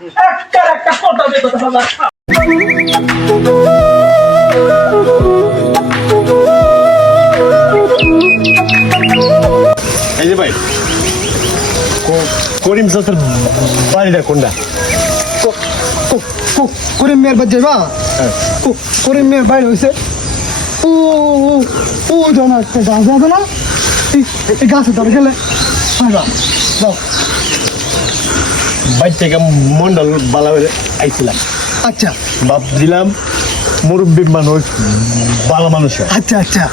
একটা ফটো দেখো বাবা। এই যে ভাই করিম চাচার বাড়িটা কোনটা? করিম মেয়ের বাদ যাবা করিম মেয়ের বাইরে হয়েছে ও ও ও জানা একটা গাছ আছে না এই গাছে ধরে গেলে যাও বাইর থেকে মন্ডল বালা আইছিলাম, আচ্ছা ভাবছিলাম মুরব্বী মানুষ ভালো মানুষ হয়। আচ্ছা আচ্ছা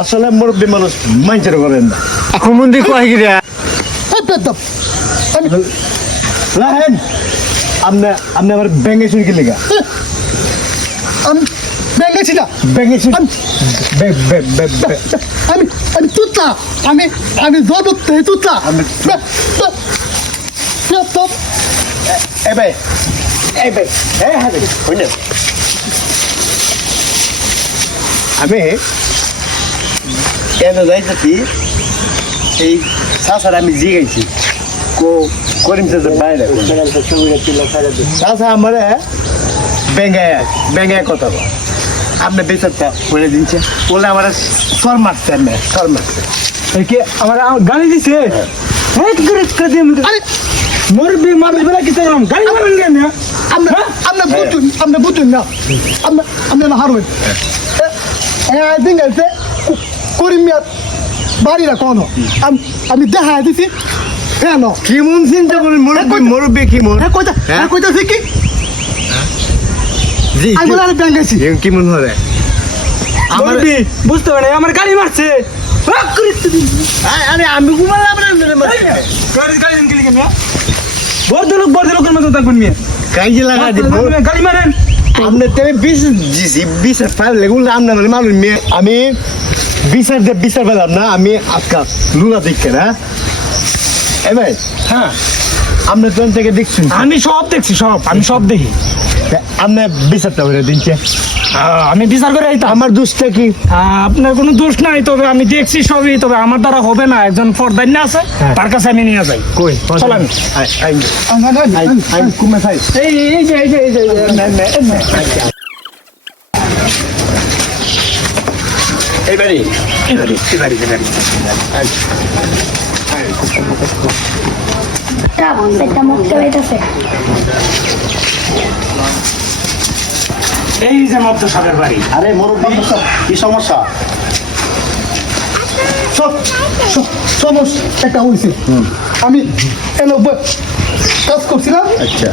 আসলে মুরব্বী মানুষ মাইন্সের করেন না। এখন মন্দি কয় গিরা আমি রাহেন আপনি আমার ব্যাঙ্গে শুনে কি লেগা আমি ব্যাঙ্গেছি না ব্যাঙ্গে শুনে আমি আমি তুতলা আমি আমি জবতে তুতলা আমি এই ভাই হ্যাঁ হ্যাঁ হইলে আমি কেন যাইছি এই চাষার আমি জিগাইছি করিম চাষের বাইরে চাষা আমার ব্যাঙ্গায় কথা বল আপনি বেচারটা বলে দিনছে বলে আমার সর মারছে সর মারছে কি আমার গালি দিছে মুরব্বী মানুষ বেলা কি চাইলাম গালি মারেন কেন আপনি বুঝুন না আপনি না হারবেন দিন গেছে করিম মিয়া বাড়িরা কোনো আমি দেখা দিছি কেন কি মন চিন্তা করেন মুরব্বী কি মন কইতাছি কি জি আমি বলে ব্যাঙ্গেছি কি মন হলে আমার বুঝতে পারে আমার গালি মারছে আরে আমি ঘুমালাম না বড় লোকের মতো থাকবেন মেয়ে কাজে লাগা দিব গালি মারেন আপনি তেমনি বিচার ফাইল লেগুন আমরা মানে মানুষ মেয়ে আমি বিচার পেলাম না আমি আজকাল লুনা দেখছে না এ ভাই হ্যাঁ আপনি তখন থেকে দেখছেন আমি সব দেখছি আমি সব দেখি আপনি বিচারটা করে দিচ্ছে আমি বিচার করে আইতাম আমার দোষটা কি আপনার কোনো দোষ নাই, তবে আমি দেখছি সবই, তবে আমার দ্বারা হবে না। একজন ফরদান্য আছে, তার কাছে আমি নিয়ে যাই। কই চলেন। কুমে ভাই এই যে এইবারে পেটটা মুখতে হইতেছে। এই যে মধ্য সাদের বাড়ি। আরে মুরব্বী কি সমস্যা? সমস্যা একটা হয়েছে আমি এলো কাজ করছিলাম আচ্ছা